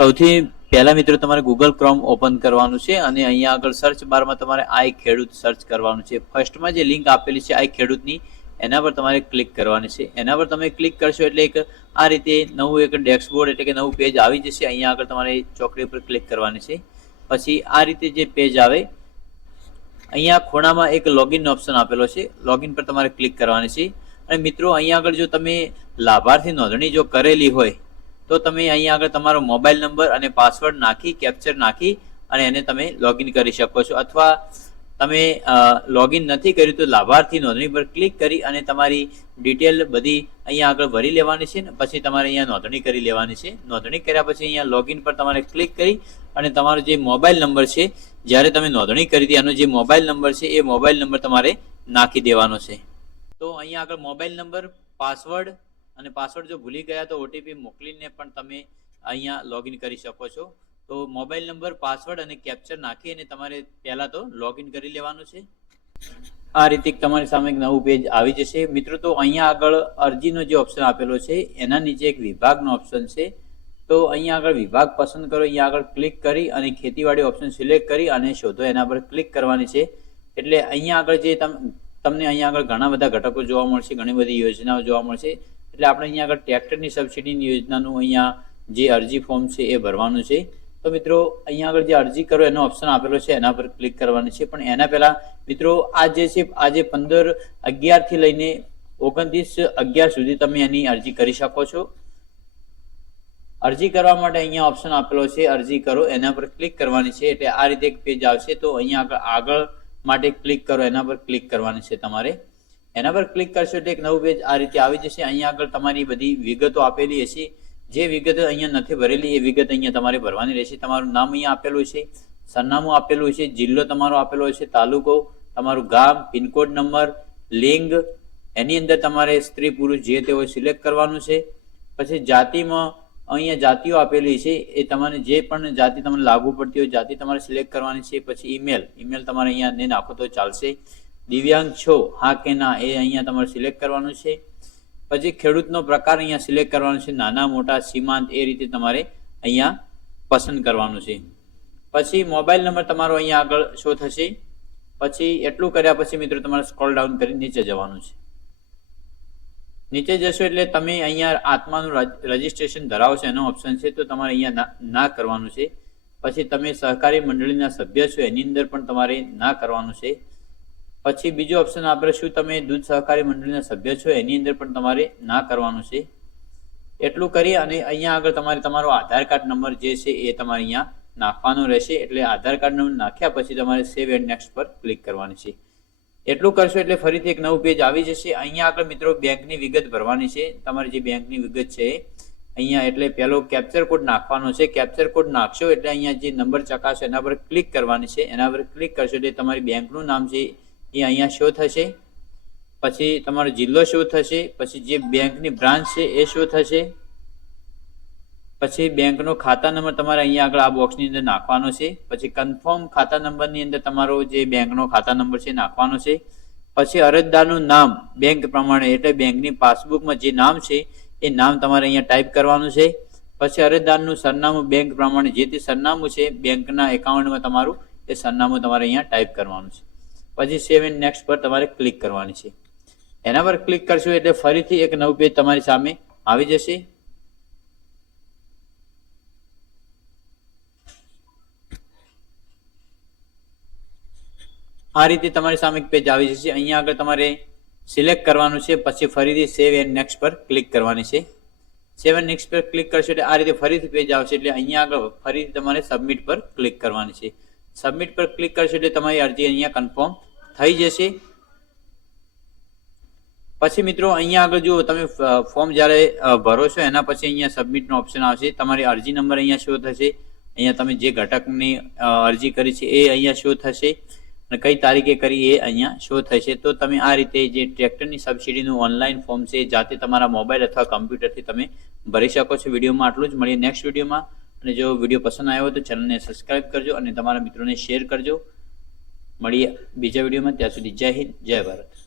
સૌથી પહેલા મિત્રો તમારે ગૂગલ ક્રોમ ઓપન કરવાનું છે અને અહીંયા આગળ સર્ચ બારમાં તમારે આઈ ખેડૂત સર્ચ કરવાનું છે. ફર્સ્ટમાં જે લિંક આપેલી છે આઈ ખેડૂતની એના પર તમારે ક્લિક કરવાની છે. એના પર તમે ક્લિક કરશો એટલે એક આ રીતે નવું એક ડેશબોર્ડ એટલે કે નવું પેજ આવી જશે. અહીંયા આગળ તમારે ચોકડી પર ક્લિક કરવાની છે. પછી આ રીતે જે પેજ આવે અહીંયા ખૂણામાં એક લોગિન ઓપ્શન આપેલો છે. લોગિન પર તમારે ક્લિક કરવાની છે. અને મિત્રો અહીંયા આગળ જો તમે લાભાર્થી નોંધણી જો કરેલી હોય તો તમે અહીંયા આગળ તમારો મોબાઈલ નંબર અને પાસવર્ડ નાખી કેપ્ચર નાખી અને એને તમે લોગિન કરી શકો છો. અથવા તમે લોગિન નથી કર્યું તો લાભાર્થી નોંધણી પર ક્લિક કરી અને તમારી ડિટેલ બધી અહીંયા આગળ ભરી લેવાની છે ને પછી તમારે અહીંયા નોંધણી કરી લેવાની છે. નોંધણી કર્યા પછી અહીંયા લોગિન પર તમારે ક્લિક કરી અને તમારો જે મોબાઈલ નંબર છે જ્યારે તમે નોંધણી કરી હતી એનો જે મોબાઈલ નંબર છે એ મોબાઈલ નંબર તમારે નાખી દેવાનો છે. તો અહીંયા આગળ મોબાઈલ નંબર પાસવર્ડ અને પાસવર્ડ જો ભૂલી ગયા તો ઓટીપી મોકલીને પણ તમે અહીંયા લોગિન કરી શકો છો. તો મોબાઈલ નંબર પાસવર્ડ અને કેપ્ચર નાખી અને તમારે પહેલાં તો લોગિન કરી લેવાનું છે. આ રીતે તમારી સામે એક નવું પેજ આવી જશે. મિત્રો તો અહીંયા આગળ અરજીનો જે ઓપ્શન આપેલો છે એના નીચે એક વિભાગનો ઓપ્શન છે. તો અહીંયા આગળ વિભાગ પસંદ કરો. અહીંયા આગળ ક્લિક કરી અને ખેતીવાડી ઓપ્શન સિલેક્ટ કરી અને શોધો એના પર ક્લિક કરવાની છે. એટલે અહીંયા આગળ જે તમને અહીંયા આગળ ઘણા બધા ઘટકો જોવા મળશે, ઘણી બધી યોજનાઓ જોવા મળશે. એટલે આપણે અહીંયા આગળ ટ્રેક્ટરની સબસિડીની યોજનાનું અહીંયા જે અરજી ફોર્મ છે એ ભરવાનું છે. તો મિત્રો અહીંયા આગળ જે અરજી કરો એનો ઓપ્શન આપેલો છે એના પર ક્લિક કરવાની છે. પણ એના પહેલાં મિત્રો આ જે છે આજે 15/11 થી લઈને 29/11 સુધી તમે એની અરજી કરી શકો છો. અરજી કરવા માટે અહીંયા ઓપ્શન આપેલો છે અરજી કરો એના પર ક્લિક કરવાની છે. એટલે આ રીતે એક પેજ આવશે. તો અહીંયા આગળ માટે ક્લિક કરો એના પર ક્લિક કરવાની છે તમારે. એના પર ક્લિક કરશો એટલે એક નવું પેજ આ રીતે આવી જશે. અહીંયા આગળ તમારી બધી વિગતો આપેલી હશે. જે વિગતો અહીંયા નથી ભરેલી એ વિગત અહીંયા તમારે ભરવાની રહેશે. તમારું નામ અહીંયા આપેલું છે, સરનામું આપેલું છે, જિલ્લો તમારો આપેલો છે, તાલુકો, તમારું ગામ, પિનકોડ નંબર, લિંગ, એની અંદર તમારે સ્ત્રી પુરુષ જે તે હોય સિલેક્ટ કરવાનું છે. પછી જાતિમાં અહીંયા જાતિઓ આપેલી છે એ તમારે જે પણ જાતિ તમને લાગુ પડતી હોય જાતિ તમારે સિલેક્ટ કરવાની છે. પછી ઈમેલ તમારે અહીંયા ને નાખો તો ચાલશે. દિવ્યાંગ છો હા કે ના એ અહીંયા તમારે સિલેક્ટ કરવાનું છે. પછી ખેડૂતનો પ્રકાર અહીંયા સિલેક્ટ કરવાનો છે, નાના મોટા સીમાંત એ રીતે તમારે અહીંયા પસંદ કરવાનું છે. પછી મોબાઈલ નંબર તમારો અહીંયા આગળ શો થશે. પછી એટલું કર્યા પછી મિત્રો તમારે સ્ક્રોલ ડાઉન કરી નીચે જવાનું છે. નીચે જશો એટલે તમે અહીંયા આત્માનું રજીસ્ટ્રેશન ધરાવશો એનો ઓપ્શન છે તો તમારે અહીંયા ના કરવાનું છે. પછી તમે સહકારી મંડળીના સભ્ય છો એની અંદર પણ તમારે ના કરવાનું છે. પછી બીજો ઓપ્શન આપણે શું તમે દૂધ સહકારી મંડળીના સભ્ય છો એની અંદર પણ તમારે ના કરવાનું છે. એટલું કરી અને અહીંયા આગળ તમારે તમારો આધાર કાર્ડ નંબર જે છે એ તમારે અહીંયા નાખવાનો રહેશે. એટલે આધાર કાર્ડ નંબર નાખ્યા પછી તમારે સેવ એન્ડ નેક્સ્ટ પર ક્લિક કરવાની છે. એટલું કરશો એટલે ફરીથી એક નવું પેજ આવી જશે. અહીંયા આગળ મિત્રો બેંકની વિગત ભરવાની છે. તમારી જે બેંકની વિગત છે અહીંયા એટલે પહેલો કેપ્ચર કોડ નાખવાનો છે. કેપ્ચર કોડ નાખશો એટલે અહીંયા જે નંબર ચકાશો એના પર ક્લિક કરવાની છે. એના પર ક્લિક કરશો એટલે તમારી બેંકનું નામ છે એ અહીંયા શો થશે. પછી તમારો જિલ્લો શો થશે. પછી જે બેંકની બ્રાન્ચ છે એ શો થશે. પછી બેંકનો ખાતા નંબર તમારે અહીંયા આગળ આ બોક્સની અંદર નાખવાનો છે. પછી કન્ફર્મ ખાતા નંબરની અંદર તમારો જે બેંકનો ખાતા નંબર છે નાખવાનો છે. પછી અરજદારનું નામ બેંક પ્રમાણે એટલે બેંકની પાસબુકમાં જે નામ છે એ નામ તમારે અહીંયા ટાઈપ કરવાનું છે. પછી અરજદારનું સરનામું બેંક પ્રમાણે જે તે સરનામું છે બેંકના એકાઉન્ટમાં તમારું એ સરનામું તમારે અહીંયા ટાઈપ કરવાનું છે. પછી સેવ એન્ડ નેક્સ્ટ પર તમારે ક્લિક કરવાની છે. એના પર ક્લિક કરશો એટલે ફરીથી એક નવું પેજ તમારી સામે આવી જશે. આ રીતે તમારી સામે એક પેજ આવી જશે. અહીંયા આગળ તમારે સિલેક્ટ કરવાનું છે. પછી ફરીથી સેવ એન્ડ નેક્સ્ટ પર ક્લિક કરવાની છે. સેવ એન્ડ નેક્સ્ટ પર ક્લિક કરશો એટલે આ રીતે ફરીથી પેજ આવશે. એટલે અહીંયા આગળ ફરીથી તમારે સબમિટ પર ક્લિક કરવાની છે. સબમિટ પર ક્લિક કરશો એટલે તમારી અરજી અહીંયા કન્ફર્મ થઈ જશે. પછી મિત્રો અહીંયા આગળ જો તમે ફોર્મ જ્યારે ભરો છો એના પછી અહીંયા સબમિટનો ઓપ્શન આવશે. તમારી અરજી નંબર અહીંયા શો થશે. અહીંયા તમે જે ઘટકની અરજી કરી છે એ અહીંયા શો થશે અને કઈ તારીખે કરી એ અહીંયા શો થશે. તો તમે આ રીતે જે ટ્રેક્ટરની સબસિડીનું ઓનલાઈન ફોર્મ છે જાતે તમારા મોબાઈલ અથવા કમ્પ્યુટરથી તમે ભરી શકો છો. વિડીયોમાં આટલું જ. મળીએ નેક્સ્ટ વિડીયોમાં. અને જો વિડીયો પસંદ આવ્યો તો ચેનલને સબસ્ક્રાઈબ કરજો અને તમારા મિત્રોને શેર કરજો. મળીએ બીજા વિડીયોમાં. ત્યાં સુધી જય હિન્દ, જય ભારત.